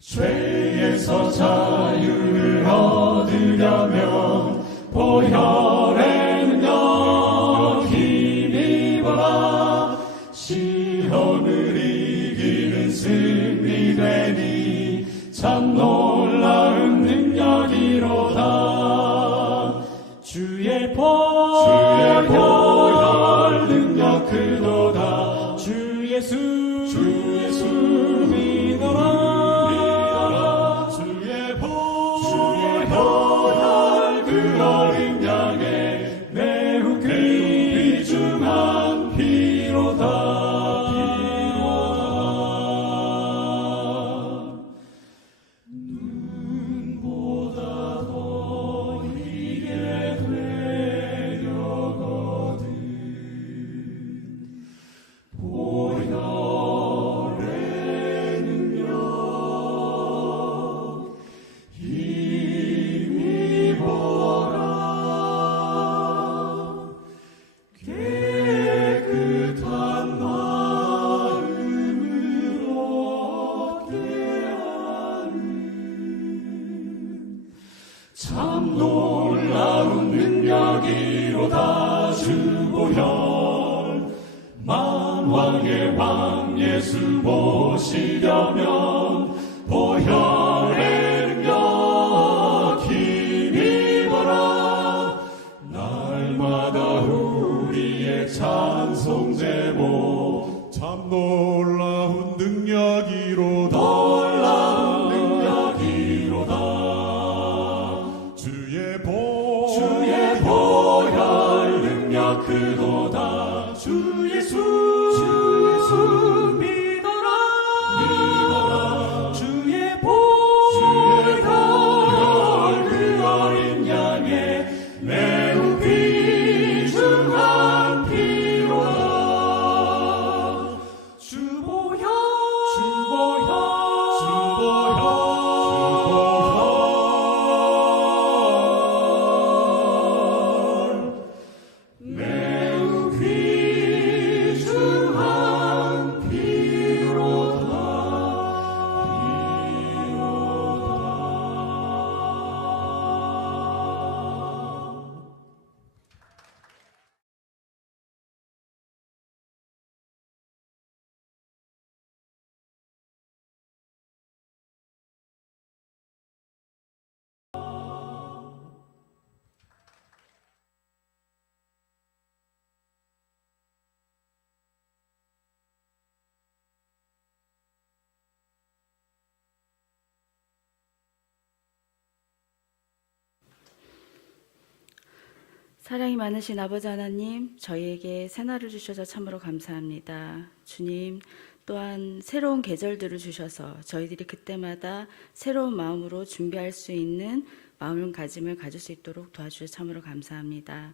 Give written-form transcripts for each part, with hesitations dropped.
죄에서 자유를 얻으려면 보혈의 능력 힘입어라. 시험을 이기는 승리되니 참 놀라운 능력이로다. 주의 보혈 능력 크도다. 주 예수 믿어라. 주의 보혈 그 어린 양의 매우 귀중한 피로다. 눈보다 더 희게 되려거든. 보혈의 능력 힘입어라. 깨끗한 마음으로 얻게 하는 참 놀라운 능력이로다. 주 보혈 만왕의 왕 예수 보시려면 보혈의 능력 힘입어라. 날마다 우리의 찬송 제목 참 놀라운 능력이로다. 놀라운 능력이로다. 주의 보혈 능력 크도다. 주 예수 믿어라. 주의 보혈 그 어린 양의 매우 귀중한 피로다. 주 보혈 매우 귀중한 사랑이 많으신 아버지 하나님, 저희에게 새날을 주셔서 참으로 감사합니다. 주님, 또한 새로운 계절들을 주셔서 저희들이 그때마다 새로운 마음으로 준비할 수 있는 마음가짐을 가질 수 있도록 도와주셔서 참으로 감사합니다.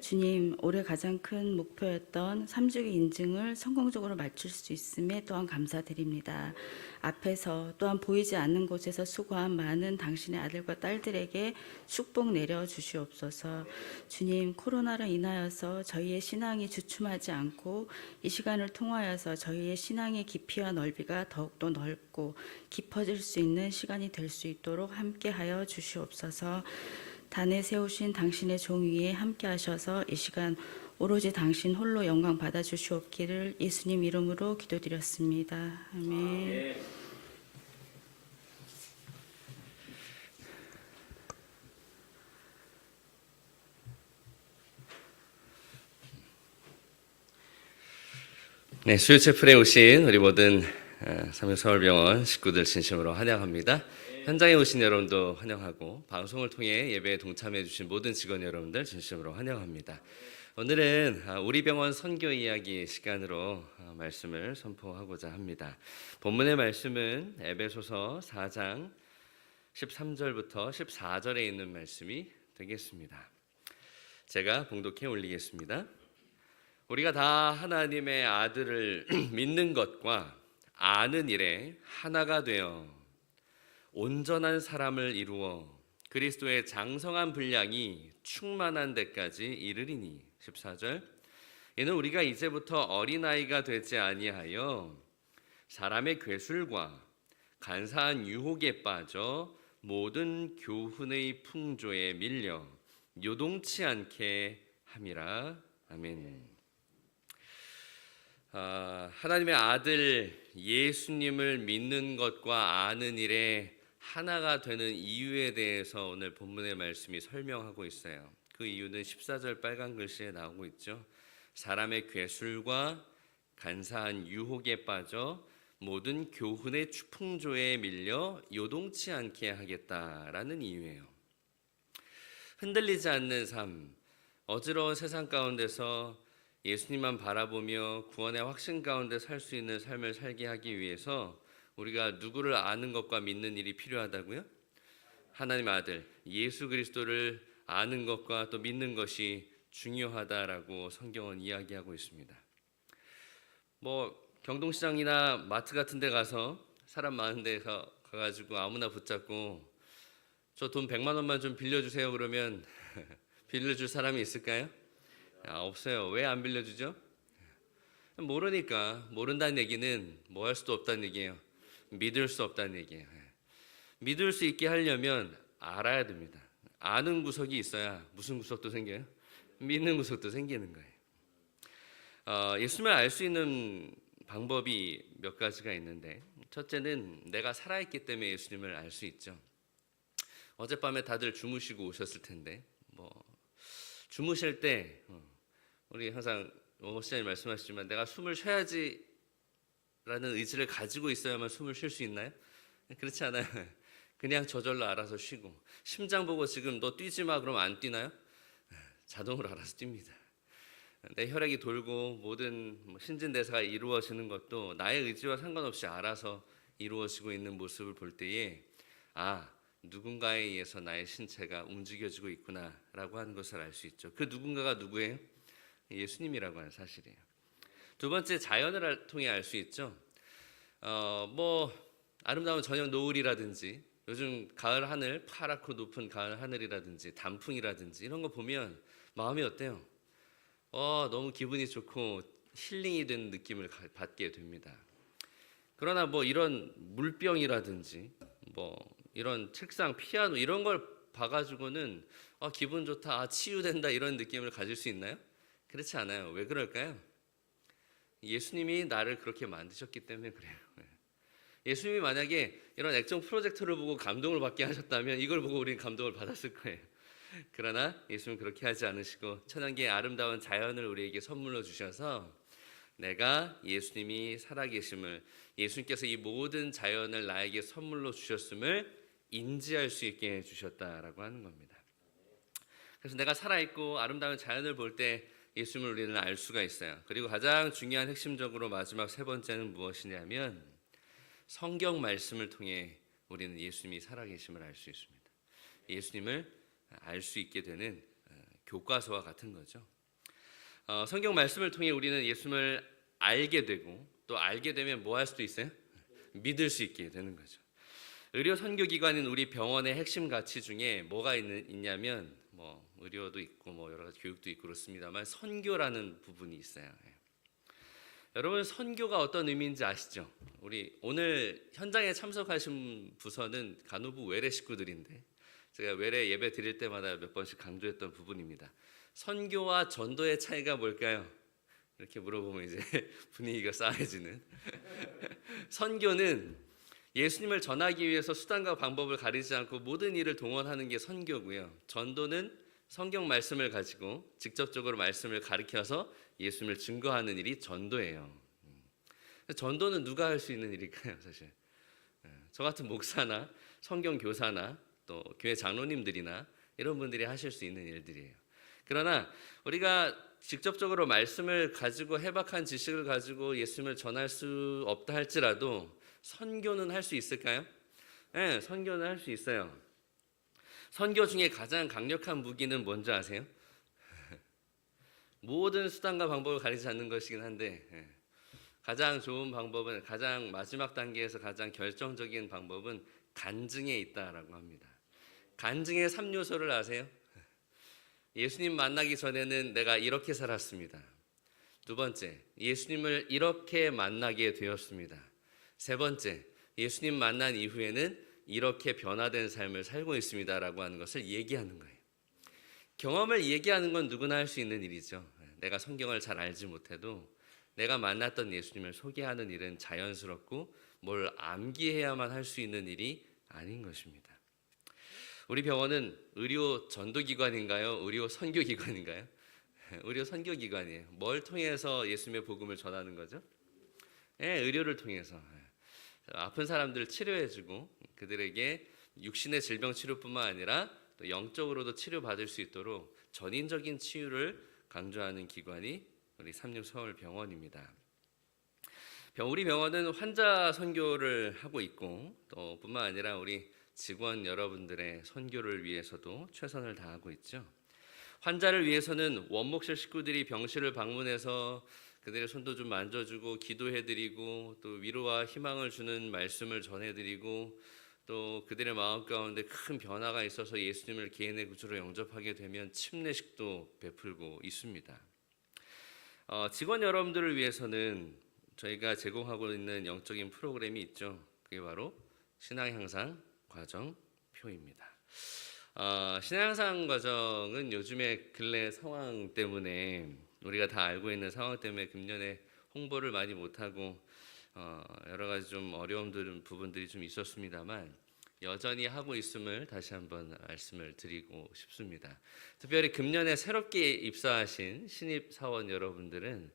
주님, 올해 가장 큰 목표였던 3주기 인증을 성공적으로 마칠 수 있음에 또한 감사드립니다. 앞에서 또한 보이지 않는 곳에서 수고한 많은 당신의 아들과 딸들에게 축복 내려 주시옵소서. 주님, 코로나로 인하여서 저희의 신앙이 주춤하지 않고 이 시간을 통하여서 저희의 신앙의 깊이와 넓이가 더욱더 넓고 깊어질 수 있는 시간이 될 수 있도록 함께하여 주시옵소서. 단에 세우신 당신의 종 위에 함께 하셔서 이 시간 오로지 당신 홀로 영광 받아 주시옵기를 예수님 이름으로 기도드렸습니다. 아멘. 네, 수요체플에 오신 우리 모든 삼육서울병원 식구들 진심으로 환영합니다. 현장에 오신 여러분도 환영하고 방송을 통해 예배에 동참해 주신 모든 직원 여러분들 진심으로 환영합니다. 오늘은 우리 병원 선교 이야기 시간으로 말씀을 선포하고자 합니다. 본문의 말씀은 에베소서 4장 13절부터 14절에 있는 말씀이 되겠습니다. 제가 봉독해 올리겠습니다. 우리가 다 하나님의 아들을 믿는 것과 아는 일에 하나가 되어 온전한 사람을 이루어 그리스도의 장성한 분량이 충만한 데까지 이르리니. 14절. 이는 우리가 이제부터 어린아이가 되지 아니하여 사람의 괴술과 간사한 유혹에 빠져 모든 교훈의 풍조에 밀려 요동치 않게 함이라. 아멘. 하나님의 아들 예수님을 믿는 것과 아는 일에 하나가 되는 이유에 대해서 오늘 본문의 말씀이 설명하고 있어요. 그 이유는 14절 빨간 글씨에 나오고 있죠. 사람의 괴술과 간사한 유혹에 빠져 모든 교훈의 풍조에 밀려 요동치 않게 하겠다라는 이유예요. 흔들리지 않는 삶, 어지러운 세상 가운데서 예수님만 바라보며 구원의 확신 가운데 살 수 있는 삶을 살게 하기 위해서 우리가 누구를 아는 것과 믿는 일이 필요하다고요? 하나님의 아들 예수 그리스도를 아는 것과 또 믿는 것이 중요하다라고 성경은 이야기하고 있습니다. 경동시장이나 마트 같은 데 가서 사람 많은 데 가가지고 아무나 붙잡고 저 돈 100만 원만 좀 빌려주세요 그러면 빌려줄 사람이 있을까요? 없어요. 왜 안 빌려주죠? 모르니까. 모른다는 얘기는 뭐 할 수도 없다는 얘기예요. 믿을 수 없다는 얘기예요. 믿을 수 있게 하려면 알아야 됩니다. 아는 구석이 있어야 무슨 구석도 생겨요? 믿는 구석도 생기는 거예요. 예수님을 알 수 있는 방법이 몇 가지가 있는데, 첫째는 내가 살아있기 때문에 예수님을 알 수 있죠. 어젯밤에 다들 주무시고 오셨을 텐데 주무실 때 우리 항상 오 시장님 말씀하시지만 내가 숨을 쉬어야지 라는 의지를 가지고 있어야만 숨을 쉴 수 있나요? 그렇지 않아요. 그냥 저절로 알아서 쉬고, 심장 보고 지금 너 뛰지 마 그러면 안 뛰나요? 자동으로 알아서 뜁니다. 내 혈액이 돌고 모든 신진대사가 이루어지는 것도 나의 의지와 상관없이 알아서 이루어지고 있는 모습을 볼 때에 누군가에 의해서 나의 신체가 움직여지고 있구나라고 하는 것을 알 수 있죠. 그 누군가가 누구예요? 예수님이라고 하는 사실이에요. 두 번째, 자연을 통해 알 수 있죠. 아름다운 저녁 노을이라든지 요즘 가을 하늘, 파랗고 높은 가을 하늘이라든지 단풍이라든지 이런 거 보면 마음이 어때요? 너무 기분이 좋고 힐링이 되는 느낌을 받게 됩니다. 그러나 이런 물병이라든지 이런 책상, 피아노 이런 걸 봐가지고는 기분 좋다, 치유된다 이런 느낌을 가질 수 있나요? 그렇지 않아요. 왜 그럴까요? 예수님이 나를 그렇게 만드셨기 때문에 그래요. 예수님이 만약에 이런 액정 프로젝터를 보고 감동을 받게 하셨다면 이걸 보고 우리는 감동을 받았을 거예요. 그러나 예수님은 그렇게 하지 않으시고 천연계의 아름다운 자연을 우리에게 선물로 주셔서 내가 예수님이 살아계심을, 예수님께서 이 모든 자연을 나에게 선물로 주셨음을 인지할 수 있게 해주셨다라고 하는 겁니다. 그래서 내가 살아있고 아름다운 자연을 볼 때 예수님을 우리는 알 수가 있어요. 그리고 가장 중요한 핵심적으로 마지막 세 번째는 무엇이냐면 성경 말씀을 통해 우리는 예수님이 살아계심을 알 수 있습니다. 예수님을 알 수 있게 되는 교과서와 같은 거죠. 성경 말씀을 통해 우리는 예수님을 알게 되고 또 알게 되면 뭐 할 수도 있어요? 믿을 수 있게 되는 거죠. 의료 선교기관인 우리 병원의 핵심 가치 중에 뭐가 있냐면 의료도 있고 여러 가지 교육도 있고 그렇습니다만 선교라는 부분이 있어요. 여러분, 선교가 어떤 의미인지 아시죠? 우리 오늘 현장에 참석하신 부서는 간호부 외래 식구들인데 제가 외래 예배 드릴 때마다 몇 번씩 강조했던 부분입니다. 선교와 전도의 차이가 뭘까요? 이렇게 물어보면 이제 분위기가 싸해지는. 선교는 예수님을 전하기 위해서 수단과 방법을 가리지 않고 모든 일을 동원하는 게 선교고요. 전도는 성경 말씀을 가지고 직접적으로 말씀을 가르쳐서 예수님을 증거하는 일이 전도예요. 전도는 누가 할 수 있는 일일까요, 사실? 저 같은 목사나 성경 교사나 또 교회 장로님들이나 이런 분들이 하실 수 있는 일들이에요. 그러나 우리가 직접적으로 말씀을 가지고 해박한 지식을 가지고 예수님을 전할 수 없다 할지라도 선교는 할 수 있을까요? 네, 선교는 할 수 있어요. 선교 중에 가장 강력한 무기는 뭔지 아세요? 모든 수단과 방법을 가리지 않는 것이긴 한데 가장 좋은 방법은, 가장 마지막 단계에서 가장 결정적인 방법은 간증에 있다라고 합니다. 간증의 3요소를 아세요? 예수님 만나기 전에는 내가 이렇게 살았습니다. 두 번째, 예수님을 이렇게 만나게 되었습니다. 세 번째, 예수님 만난 이후에는 이렇게 변화된 삶을 살고 있습니다라고 하는 것을 얘기하는 거예요. 경험을 얘기하는 건 누구나 할 수 있는 일이죠. 내가 성경을 잘 알지 못해도 내가 만났던 예수님을 소개하는 일은 자연스럽고 뭘 암기해야만 할 수 있는 일이 아닌 것입니다. 우리 병원은 의료 전도기관인가요? 의료 선교기관인가요? 의료 선교기관이에요. 뭘 통해서 예수님의 복음을 전하는 거죠? 의료를 통해서 아픈 사람들을 치료해주고 그들에게 육신의 질병 치료뿐만 아니라 또 영적으로도 치료받을 수 있도록 전인적인 치유를 강조하는 기관이 우리 삼육서울병원입니다. 우리 병원은 환자 선교를 하고 있고 또 뿐만 아니라 우리 직원 여러분들의 선교를 위해서도 최선을 다하고 있죠. 환자를 위해서는 원목실 식구들이 병실을 방문해서 그들의 손도 좀 만져주고 기도해드리고 또 위로와 희망을 주는 말씀을 전해드리고 또 그들의 마음 가운데 큰 변화가 있어서 예수님을 개인의 구주로 영접하게 되면 침례식도 베풀고 있습니다. 직원 여러분들을 위해서는 저희가 제공하고 있는 영적인 프로그램이 있죠. 그게 바로 신앙 향상 과정표입니다. 신앙 향상 과정은 요즘의 근래 상황 때문에 우리가 다 알고 있는 상황 때문에 금년에 홍보를 많이 못하고 여러 가지 좀 어려운 부분들이 좀 있었습니다만 여전히 하고 있음을 다시 한번 말씀을 드리고 싶습니다. 특별히 금년에 새롭게 입사하신 신입 사원 여러분들은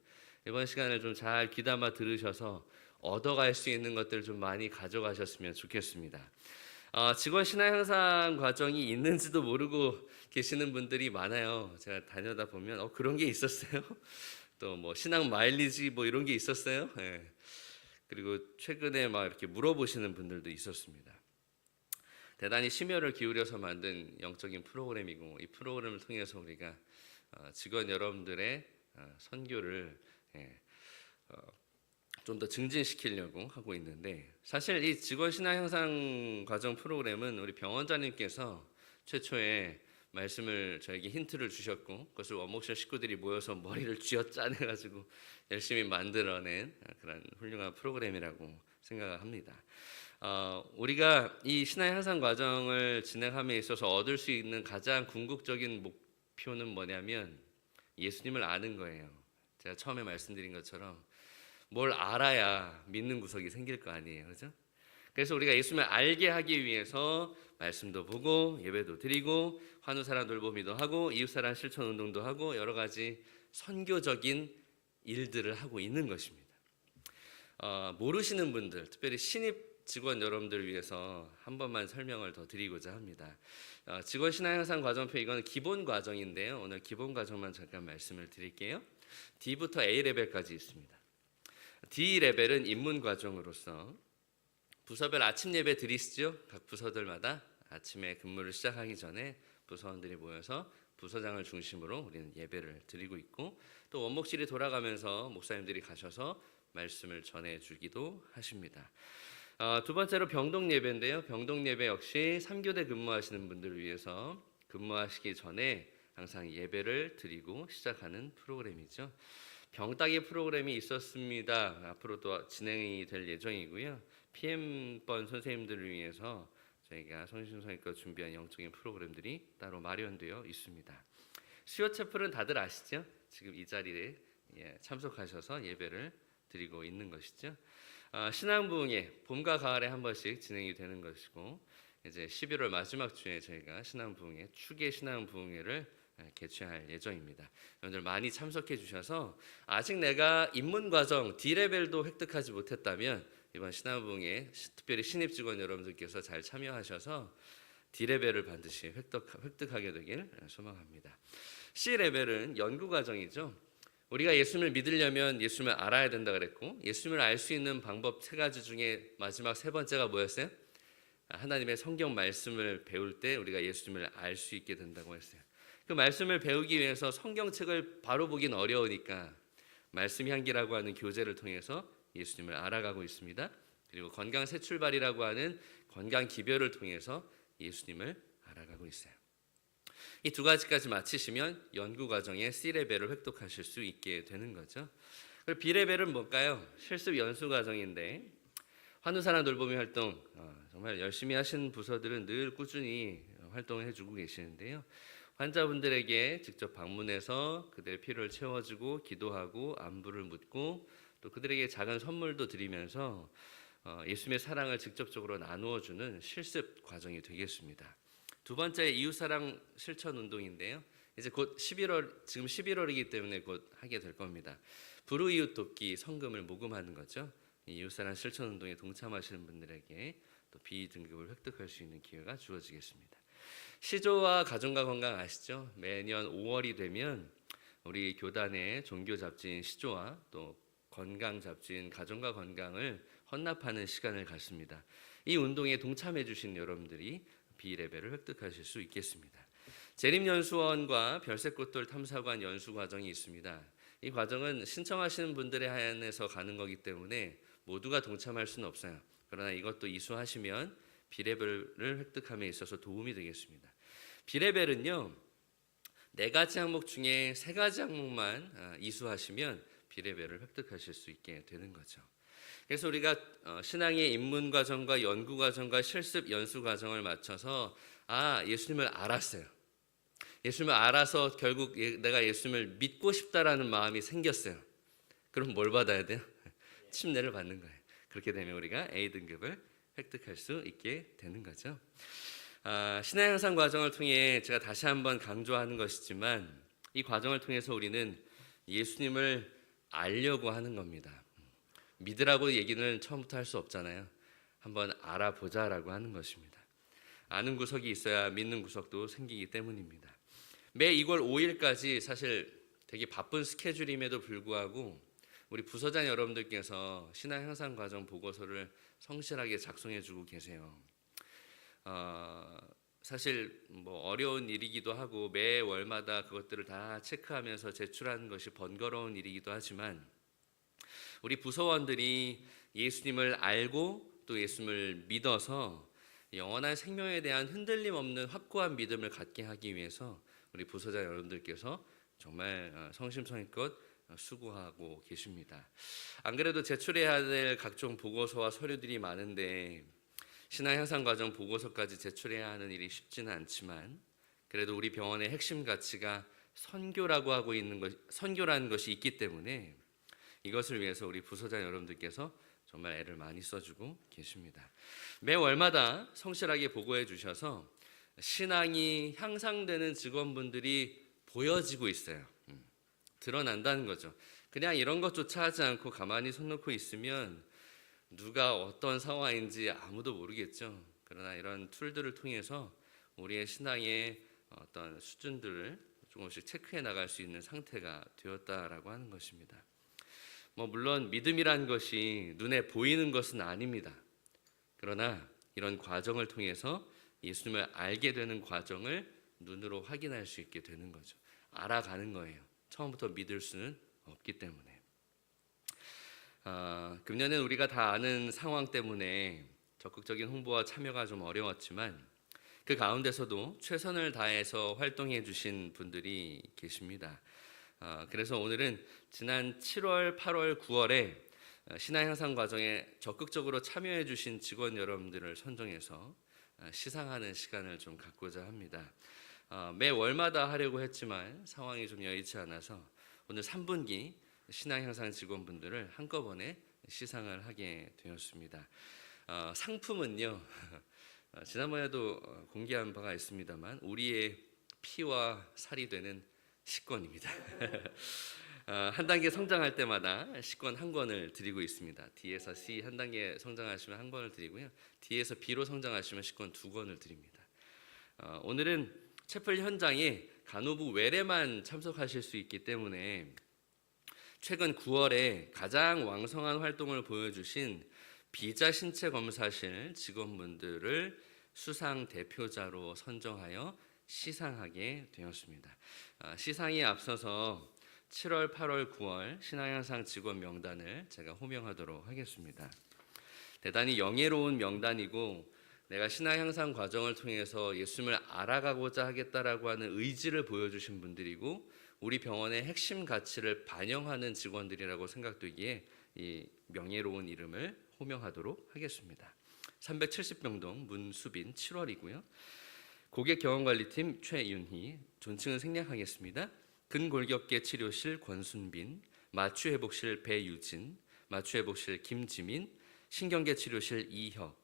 이번 시간을 좀 잘 귀담아 들으셔서 얻어갈 수 있는 것들을 좀 많이 가져가셨으면 좋겠습니다. 직원 신앙 향상 과정이 있는지도 모르고 계시는 분들이 많아요. 제가 다녀다 보면 그런 게 있었어요? 또 뭐 신앙 마일리지 뭐 이런 게 있었어요? 그리고 최근에 막 이렇게 물어보시는 분들도 있었습니다. 대단히 심혈을 기울여서 만든 영적인 프로그램이고 이 프로그램을 통해서 우리가 직원 여러분들의 선교를 좀 더 증진시키려고 하고 있는데 사실 이 직원 신앙 향상 과정 프로그램은 우리 병원장님께서 최초에 말씀을 저에게 힌트를 주셨고 그것을 원목실 식구들이 모여서 머리를 쥐어짜내가지고 열심히 만들어낸 그런 훌륭한 프로그램이라고 생각합니다. 우리가 이 신앙 향상 과정을 진행함에 있어서 얻을 수 있는 가장 궁극적인 목표는 뭐냐면 예수님을 아는 거예요. 제가 처음에 말씀드린 것처럼 뭘 알아야 믿는 구석이 생길 거 아니에요, 그렇죠? 그래서 우리가 예수님을 알게 하기 위해서 말씀도 보고 예배도 드리고 환우사랑 돌보미도 하고 이웃사랑 실천 운동도 하고 여러 가지 선교적인 일들을 하고 있는 것입니다. 모르시는 분들, 특별히 신입 직원 여러분들을 위해서 한 번만 설명을 더 드리고자 합니다. 직원 신앙 향상 과정표 이거는 기본 과정인데요. 오늘 기본 과정만 잠깐 말씀을 드릴게요. D부터 A 레벨까지 있습니다. D 레벨은 입문 과정으로서 부서별 아침 예배 드리시죠? 각 부서들마다 아침에 근무를 시작하기 전에 부서원들이 모여서 부서장을 중심으로 우리는 예배를 드리고 있고 또 원목실이 돌아가면서 목사님들이 가셔서 말씀을 전해주기도 하십니다. 두 번째로 병동 예배인데요. 병동 예배 역시 3교대 근무하시는 분들을 위해서 근무하시기 전에 항상 예배를 드리고 시작하는 프로그램이죠. 병따기 프로그램이 있었습니다. 앞으로도 진행이 될 예정이고요. PM번 선생님들을 위해서 저희가 성심성의과 준비한 영적인 프로그램들이 따로 마련되어 있습니다. 수요 채플은 다들 아시죠? 지금 이 자리에 참석하셔서 예배를 드리고 있는 것이죠. 신앙부흥회 봄과 가을에 한 번씩 진행이 되는 것이고 이제 11월 마지막 주에 저희가 신앙부흥회 추계 신앙부흥회를 개최할 예정입니다. 여러분들 많이 참석해 주셔서 아직 내가 입문 과정 D레벨도 획득하지 못했다면 이번 신앙부흥회 특별히 신입 직원 여러분들께서 잘 참여하셔서 D레벨을 반드시 획득하게 되길 소망합니다. C레벨은 연구 과정이죠. 우리가 예수님을 믿으려면 예수님을 알아야 된다 그랬고 예수님을 알 수 있는 방법 3가지 중에 마지막 3번째가 뭐였어요? 하나님의 성경 말씀을 배울 때 우리가 예수님을 알 수 있게 된다고 했어요. 그 말씀을 배우기 위해서 성경책을 바로 보긴 어려우니까 말씀 향기라고 하는 교재를 통해서 예수님을 알아가고 있습니다. 그리고 건강 새 출발이라고 하는 건강 기별을 통해서 예수님을 알아가고 있어요. 이 2가지까지 마치시면 연구 과정의 C레벨을 획득하실 수 있게 되는 거죠. 그리고 B레벨은 뭘까요? 실습 연수 과정인데 환우사랑 돌보미 활동 정말 열심히 하시는 부서들은 늘 꾸준히 활동을 해주고 계시는데요. 환자분들에게 직접 방문해서 그들의 필요를 채워주고 기도하고 안부를 묻고 또 그들에게 작은 선물도 드리면서 예수님의 사랑을 직접적으로 나누어주는 실습 과정이 되겠습니다. 두 번째 이웃사랑 실천 운동인데요. 이제 곧 11월, 지금 11월이기 때문에 곧 하게 될 겁니다. 불우이웃 돕기 성금을 모금하는 거죠. 이 이웃사랑 실천 운동에 동참하시는 분들에게 또 비등급을 획득할 수 있는 기회가 주어지겠습니다. 시조와 가정과 건강 아시죠? 매년 5월이 되면 우리 교단의 종교 잡지인 시조와 또 건강 잡지인 가정과 건강을 헌납하는 시간을 갖습니다. 이 운동에 동참해 주신 여러분들이 B레벨을 획득하실 수 있겠습니다. 재림연수원과 별새꽃돌 탐사관 연수 과정이 있습니다. 이 과정은 신청하시는 분들에 한해서 가는 거기 때문에 모두가 동참할 수는 없어요. 그러나 이것도 이수하시면 B레벨을 획득함에 있어서 도움이 되겠습니다. B레벨은요, 4가지 항목 중에 3가지 항목만 이수하시면 B레벨을 획득하실 수 있게 되는 거죠. 그래서 우리가 신앙의 입문 과정과 연구 과정과 실습 연수 과정을 마쳐서 예수님을 알았어요. 예수님을 알아서 결국 내가 예수님을 믿고 싶다라는 마음이 생겼어요. 그럼 뭘 받아야 돼요? 침례를 받는 거예요. 그렇게 되면 우리가 A등급을 획득할 수 있게 되는 거죠. 신앙 향상 과정을 통해 제가 다시 한번 강조하는 것이지만 이 과정을 통해서 우리는 예수님을 알려고 하는 겁니다. 믿으라고 얘기는 처음부터 할 수 없잖아요. 한번 알아보자라고 하는 것입니다. 아는 구석이 있어야 믿는 구석도 생기기 때문입니다. 매 2월 5일까지 사실 되게 바쁜 스케줄임에도 불구하고 우리 부서장 여러분들께서 신앙 향상 과정 보고서를 성실하게 작성해주고 계세요. 사실 뭐 어려운 일이기도 하고 매 월마다 그것들을 다 체크하면서 제출하는 것이 번거로운 일이기도 하지만 우리 부서원들이 예수님을 알고 또 예수님을 믿어서 영원한 생명에 대한 흔들림 없는 확고한 믿음을 갖게 하기 위해서 우리 부서장 여러분들께서 정말 성심성의껏 수고하고 계십니다. 안 그래도 제출해야 될 각종 보고서와 서류들이 많은데 신앙 향상 과정 보고서까지 제출해야 하는 일이 쉽지는 않지만 그래도 우리 병원의 핵심 가치가 선교라고 하고 있는 것, 선교라는 것이 있기 때문에 이것을 위해서 우리 부서장 여러분들께서 정말 애를 많이 써주고 계십니다. 매 월마다 성실하게 보고해 주셔서 신앙이 향상되는 직원분들이 보여지고 있어요. 드러난다는 거죠. 그냥 이런 것조차 하지 않고 가만히 손 놓고 있으면 누가 어떤 상황인지 아무도 모르겠죠. 그러나 이런 툴들을 통해서 우리의 신앙의 어떤 수준들을 조금씩 체크해 나갈 수 있는 상태가 되었다라고 하는 것입니다. 물론 믿음이란 것이 눈에 보이는 것은 아닙니다. 그러나 이런 과정을 통해서 예수님을 알게 되는 과정을 눈으로 확인할 수 있게 되는 거죠. 알아가는 거예요. 처음부터 믿을 수는 없기 때문에. 금년엔 우리가 다 아는 상황 때문에 적극적인 홍보와 참여가 좀 어려웠지만 그 가운데서도 최선을 다해서 활동해 주신 분들이 계십니다. 그래서 오늘은 지난 7월, 8월, 9월에 신앙 향상 과정에 적극적으로 참여해 주신 직원 여러분들을 선정해서 시상하는 시간을 좀 갖고자 합니다. 매 월마다 하려고 했지만 상황이 좀 여의치 않아서 오늘 3분기 신앙 향상 직원분들을 한꺼번에 시상을 하게 되었습니다. 상품은요, 지난번에도 공개한 바가 있습니다만 우리의 피와 살이 되는 식권입니다. 한 단계 성장할 때마다 식권 한 권을 드리고 있습니다. D에서 C 한 단계 성장하시면 한 권을 드리고요. D에서 B로 성장하시면 식권 2권을 드립니다. 오늘은 채플 현장에 간호부 외래만 참석하실 수 있기 때문에 최근 9월에 가장 왕성한 활동을 보여주신 비자 신체 검사실 직원분들을 수상 대표자로 선정하여 시상하게 되었습니다. 시상에 앞서서 7월, 8월, 9월 신앙향상 직원 명단을 제가 호명하도록 하겠습니다. 대단히 영예로운 명단이고 내가 신앙향상 과정을 통해서 예수님을 알아가고자 하겠다라고 하는 의지를 보여주신 분들이고 우리 병원의 핵심 가치를 반영하는 직원들이라고 생각되기에 이 명예로운 이름을 호명하도록 하겠습니다. 370병동 문수빈 7월이고요. 고객경험관리팀 최윤희, 존칭은 생략하겠습니다. 근골격계 치료실 권순빈, 마취회복실 배유진, 마취회복실 김지민, 신경계 치료실 이혁,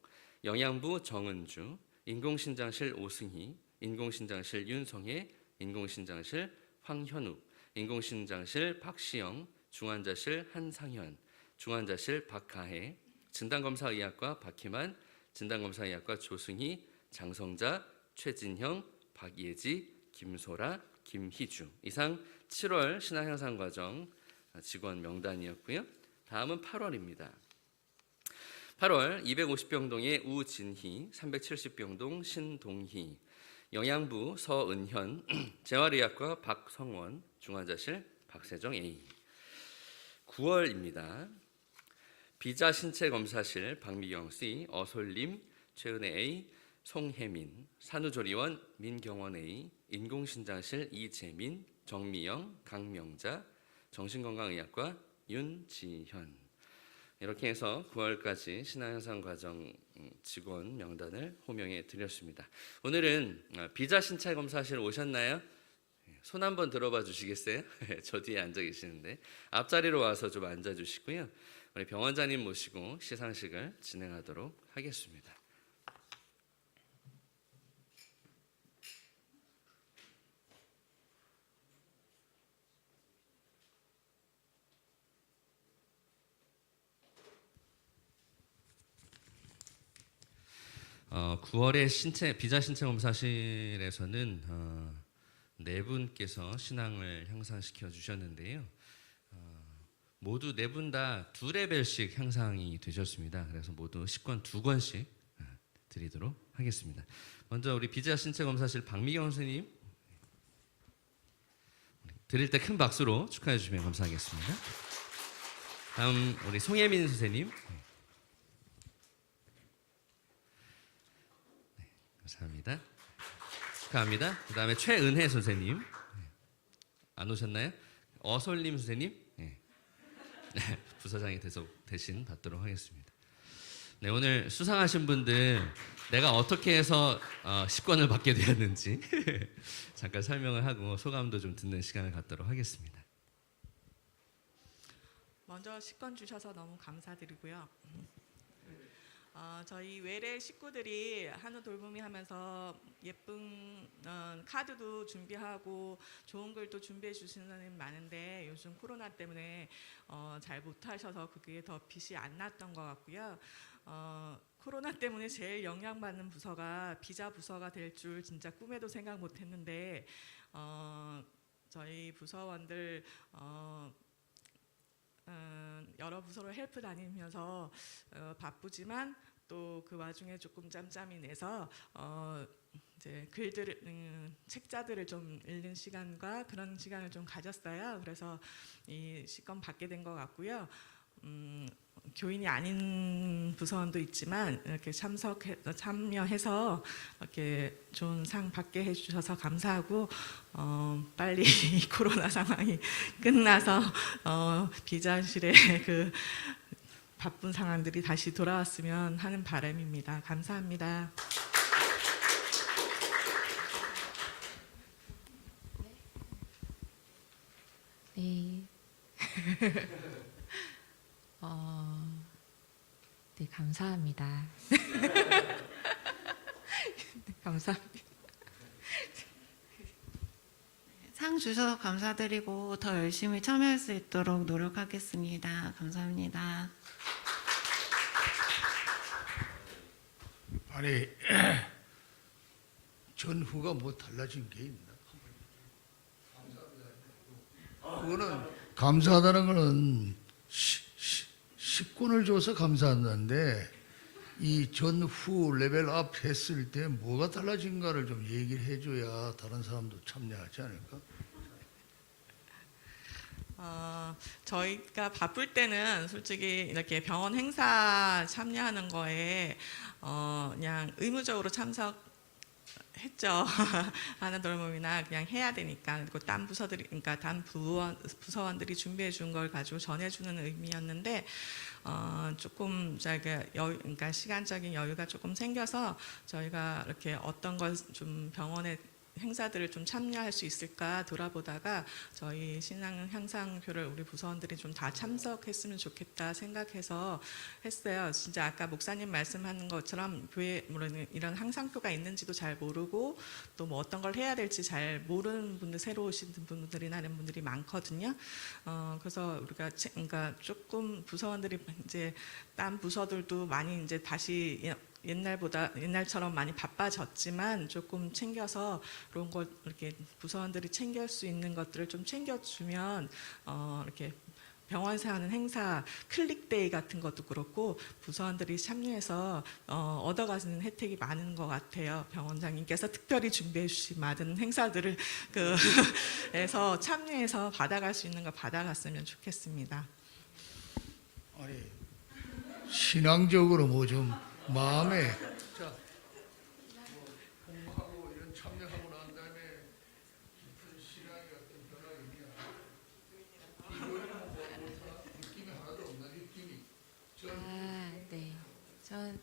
영양부 정은주, 인공신장실 오승희, 인공신장실 윤성혜, 인공신장실 황현욱, 인공신장실 박시영, 중환자실 한상현, 중환자실 박하혜, 진단검사의학과 박희만, 진단검사의학과 조승희, 장성자, 최진형, 박예지, 김소라, 김희주. 이상 7월 신앙향상과정 직원 명단이었고요. 다음은 8월입니다. 8월 250병동의 우진희, 370병동 신동희, 영양부 서은현, 재활의학과 박성원, 중환자실 박세정 A. 9월입니다. 비자 신체 검사실 박미경 C, 어솔림, 최은혜 A, 송혜민, 산후조리원 민경원 A, 인공신장실 이재민, 정미영, 강명자, 정신건강의학과 윤지현. 이렇게 해서 9월까지 신앙향상과정 직원 명단을 호명해 드렸습니다. 오늘은 비자 신체 검사실 오셨나요? 손 한번 들어봐 주시겠어요? 저 뒤에 앉아 계시는데 앞자리로 와서 좀 앉아 주시고요. 우리 병원장님 모시고 시상식을 진행하도록 하겠습니다. 어, 9월에 비자 신체 검사실에서는 네 분께서 신앙을 향상시켜 주셨는데요. 모두 네 분 다 2레벨씩 향상이 되셨습니다. 그래서 모두 10권 2권씩 드리도록 하겠습니다. 먼저 우리 비자 신체 검사실 박미경 선생님 드릴 때 큰 박수로 축하해 주시면 감사하겠습니다. 다음 우리 송혜민 선생님. 감사합니다. 축하합니다. 그 다음에 최은혜 선생님. 안 오셨나요? 어솔림 선생님. 네. 부서장이 대신 받도록 하겠습니다. 네, 오늘 수상하신 분들 내가 어떻게 해서 10권을 받게 되었는지 잠깐 설명을 하고 소감도 좀 듣는 시간을 갖도록 하겠습니다. 먼저 식권 주셔서 너무 감사드리고요. 저희 외래 식구들이 한우 돌보미 하면서 예쁜 카드도 준비하고 좋은 글도 준비해 주시는 사람이 많은데 요즘 코로나 때문에 잘 못하셔서 그게 더 빛이 안 났던 것 같고요. 코로나 때문에 제일 영향받는 부서가 비자 부서가 될 줄 진짜 꿈에도 생각 못했는데 저희 부서원들 여러 부서로 헬프 다니면서 바쁘지만 또 그 와중에 조금 짬짬이 내서 이제 글들 책자들을 좀 읽는 시간과 그런 시간을 좀 가졌어요. 그래서 이 시권 받게 된 것 같고요. 교인이 아닌 부서원도 있지만 이렇게 참여해서 이렇게 좋은 상 받게 해주셔서 감사하고 빨리 이 코로나 상황이 끝나서 비자실의 그 바쁜 상황들이 다시 돌아왔으면 하는 바람입니다. 감사합니다. 네. 네, 감사합니다. 네, 감사합니다. 상 주셔서 감사드리고 더 열심히 참여할 수 있도록 노력하겠습니다. 감사합니다. 아니 전후가 뭐 달라진 게 있나? 그거는 감사하다는 거는 식권을 줘서 감사한다는데 이 전후 레벨업 했을 때 뭐가 달라진가를 좀 얘기를 해줘야 다른 사람도 참여하지 않을까? 저희가 바쁠 때는 솔직히 이렇게 병원 행사 참여하는 거에 그냥 의무적으로 참석했죠. 하는 돌봄이나 그냥 해야 되니까. 그리고 딴 부서들이, 그러니까 딴 부서원들이 준비해 준 걸 가지고 전해주는 의미였는데 조금 저희가 그러니까 시간적인 여유가 조금 생겨서 저희가 이렇게 어떤 걸 좀 병원에 행사들을 좀 참여할 수 있을까 돌아보다가 저희 신앙 향상교를 우리 부서원들이 좀 다 참석했으면 좋겠다 생각해서 했어요. 진짜 아까 목사님 말씀하는 것처럼 교회 물론 이런 향상교가 있는지도 잘 모르고 또 뭐 어떤 걸 해야 될지 잘 모르는 분들, 새로 오신 분들이나 이런 분들이 많거든요. 그래서 우리가 그러니까 조금 부서원들이 이제 딴 부서들도 많이 이제 다시 옛날처럼 많이 바빠졌지만 조금 챙겨서 그런 걸 이렇게 부서원들이 챙길 수 있는 것들을 좀 챙겨주면 이렇게 병원에서 하는 행사 클릭데이 같은 것도 그렇고 부서원들이 참여해서 얻어가는 혜택이 많은 것 같아요. 병원장님께서 특별히 준비해 주신 많은 행사들을 해서 참여해서 받아갈 수 있는 거 받아갔으면 좋겠습니다. 아니 신앙적으로 뭐 좀 마음에 공부하고 이런 참여하고 난 다음에 깊은 신앙의 어떤 변화가 있냐? 이거는 뭐 느낌이 하나도 없나 느낌이? 네. 전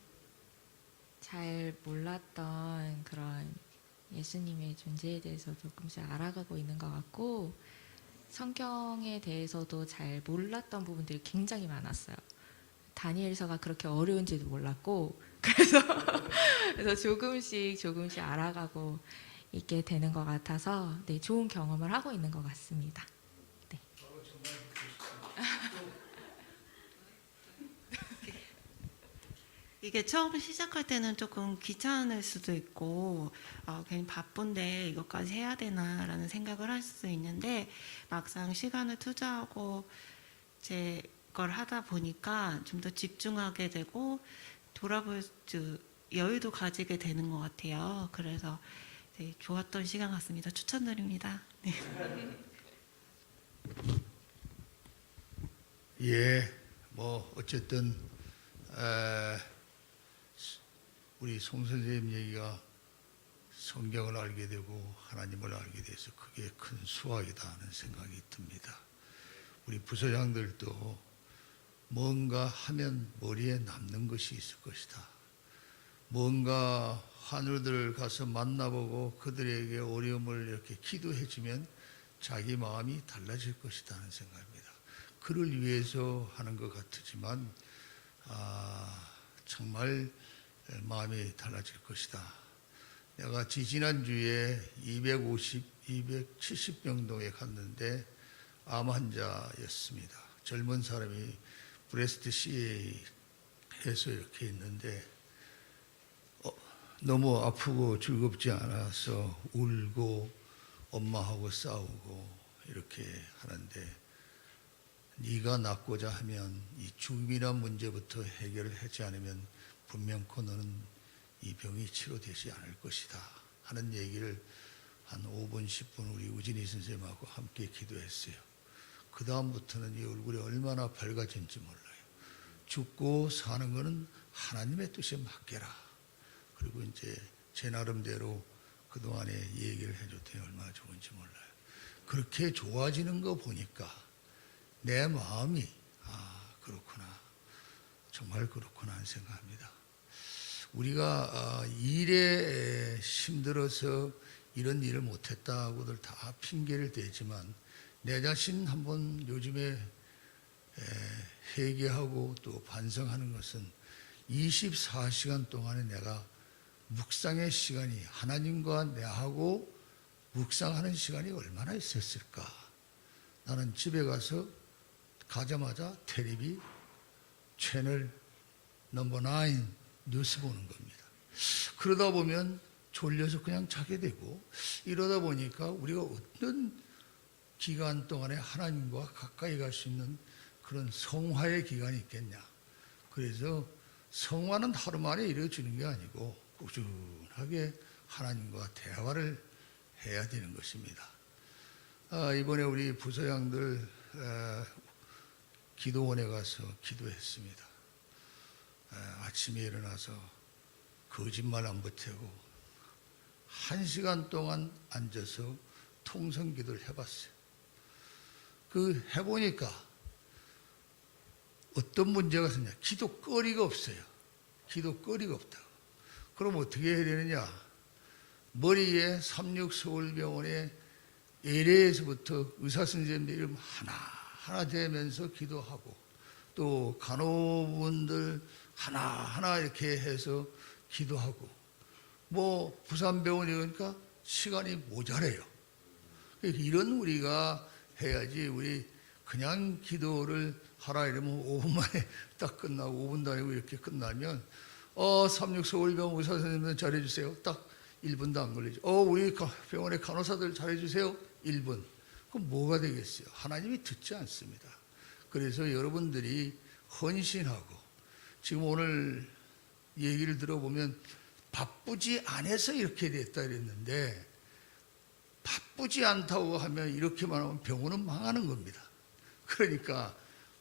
잘 몰랐던 그런 예수님의 존재에 대해서 조금씩 알아가고 있는 것 같고 성경에 대해서도 잘 몰랐던 부분들이 굉장히 많았어요. 다니엘서가 그렇게 어려운지도 몰랐고 그래서 조금씩 알아가고 있게 되는 것 같아서 네, 좋은 경험을 하고 있는 것 같습니다. 네. 이게 처음 시작할 때는 조금 귀찮을 수도 있고 괜히 바쁜데 이것까지 해야 되나라는 생각을 할 수 있는데 막상 시간을 투자하고 제 걸 하다 보니까 좀 더 집중하게 되고 돌아볼 여유도 가지게 되는 것 같아요. 그래서 되게 좋았던 시간 같습니다. 추천드립니다. 네. 예, 뭐 어쨌든 우리 송 선생님 얘기가 성경을 알게 되고 하나님을 알게 돼서 그게 큰 수확이다 하는 생각이 듭니다. 우리 부서장들도 뭔가 하면 머리에 남는 것이 있을 것이다. 뭔가 환우들 가서 만나보고 그들에게 어려움을 이렇게 기도해주면 자기 마음이 달라질 것이다 하는 생각입니다. 그를 위해서 하는 것 같지만 정말 마음이 달라질 것이다. 내가 지지난주에 270병동에 갔는데 암 환자였습니다. 젊은 사람이 브레스트 CA 해서 이렇게 있는데 너무 아프고 즐겁지 않아서 울고 엄마하고 싸우고 이렇게 하는데 네가 낫고자 하면 이 죽음이란 문제부터 해결을 하지 않으면 분명코 너는 이 병이 치료되지 않을 것이다 하는 얘기를 한 5분 10분 우리 우진희 선생님하고 함께 기도했어요. 그 다음부터는 이 얼굴이 얼마나 밝아진지 몰라요. 죽고 사는 것은 하나님의 뜻에 맡겨라. 그리고 이제 제 나름대로 그동안에 얘기를 해줬더니 얼마나 좋은지 몰라요. 그렇게 좋아지는 거 보니까 내 마음이 그렇구나. 정말 그렇구나 하는 생각합니다. 우리가 일에 힘들어서 이런 일을 못했다고들 다 핑계를 대지만 내 자신 한번 요즘에 회개하고 또 반성하는 것은 24시간 동안에 내가 묵상의 시간이 하나님과 내하고 묵상하는 시간이 얼마나 있었을까. 나는 집에 가자마자 텔레비 채널 넘버 9 뉴스 보는 겁니다. 그러다 보면 졸려서 그냥 자게 되고 이러다 보니까 우리가 어떤 기간 동안에 하나님과 가까이 갈 수 있는 그런 성화의 기간이 있겠냐. 그래서 성화는 하루 만에 이루어지는 게 아니고 꾸준하게 하나님과 대화를 해야 되는 것입니다. 이번에 우리 부서장들 기도원에 가서 기도했습니다. 아침에 일어나서 거짓말 안 보태고 1시간 동안 앉아서 통성기도를 해봤어요. 해보니까 어떤 문제가 있었냐? 기도거리가 없어요. 기도거리가 없다고. 그럼 어떻게 해야 되느냐? 머리에 삼육서울병원에 예래에서부터 의사 선생님들 이름 하나하나 대면서 기도하고 또 간호분들 하나하나 이렇게 해서 기도하고 뭐 부산병원이 그러니까 시간이 모자라요. 이런 우리가 해야지 우리 그냥 기도를 하라 이러면 5분 만에 딱 끝나고 5분 다니고 이렇게 끝나면 삼육서울병원 의사 선생님들 잘해주세요. 딱 1분도 안 걸리죠. 우리 병원의 간호사들 잘해주세요. 1분. 그럼 뭐가 되겠어요? 하나님이 듣지 않습니다. 그래서 여러분들이 헌신하고 지금 오늘 얘기를 들어보면 바쁘지 않아서 이렇게 됐다 그랬는데 바쁘지 않다고 하면 이렇게만 하면 병원은 망하는 겁니다. 그러니까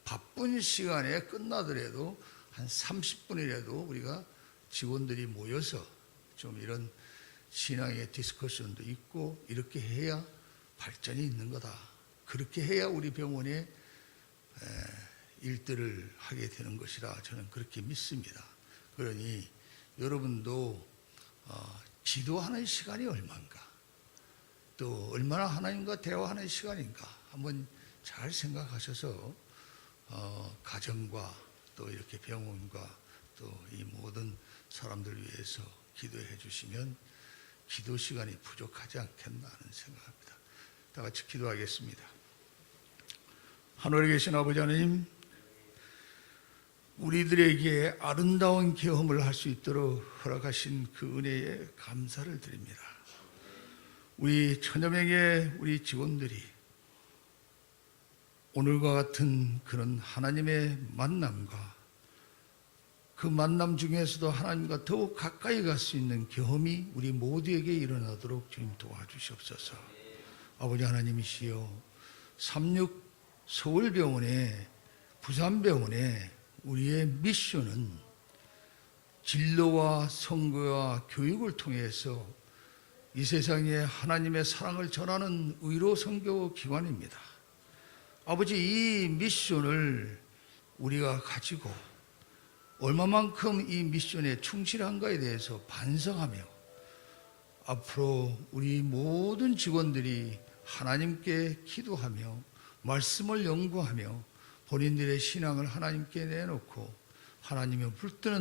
바쁜 시간에 끝나더라도 한 30분이라도 우리가 직원들이 모여서 좀 이런 신앙의 디스커션도 있고 이렇게 해야 발전이 있는 거다. 그렇게 해야 우리 병원에 일들을 하게 되는 것이라 저는 그렇게 믿습니다. 그러니 여러분도 기도하는 시간이 얼마인가, 또 얼마나 하나님과 대화하는 시간인가 한번 잘 생각하셔서 가정과 또 이렇게 병원과 또 이 모든 사람들 위해서 기도해 주시면 기도 시간이 부족하지 않겠나 하는 생각합니다. 다 같이 기도하겠습니다. 하늘에 계신 아버지 하나님, 우리들에게 아름다운 경험을 할 수 있도록 허락하신 그 은혜에 감사를 드립니다. 우리 천여명의 우리 직원들이 오늘과 같은 그런 하나님의 만남과 그 만남 중에서도 하나님과 더욱 가까이 갈 수 있는 경험이 우리 모두에게 일어나도록 주님 도와주시옵소서. 아버지 하나님이시여, 삼육서울병원에 부산병원에 우리의 미션은 진로와 선거와 교육을 통해서 이 세상에 하나님의 사랑을 전하는 의로 선교 기관입니다. 아버지, 이 미션을 우리가 가지고 얼마만큼 이 미션에 충실한가에 대해서 반성하며 앞으로 우리 모든 직원들이 하나님께 기도하며 말씀을 연구하며 본인들의 신앙을 하나님께 내놓고 하나님의 불뜨는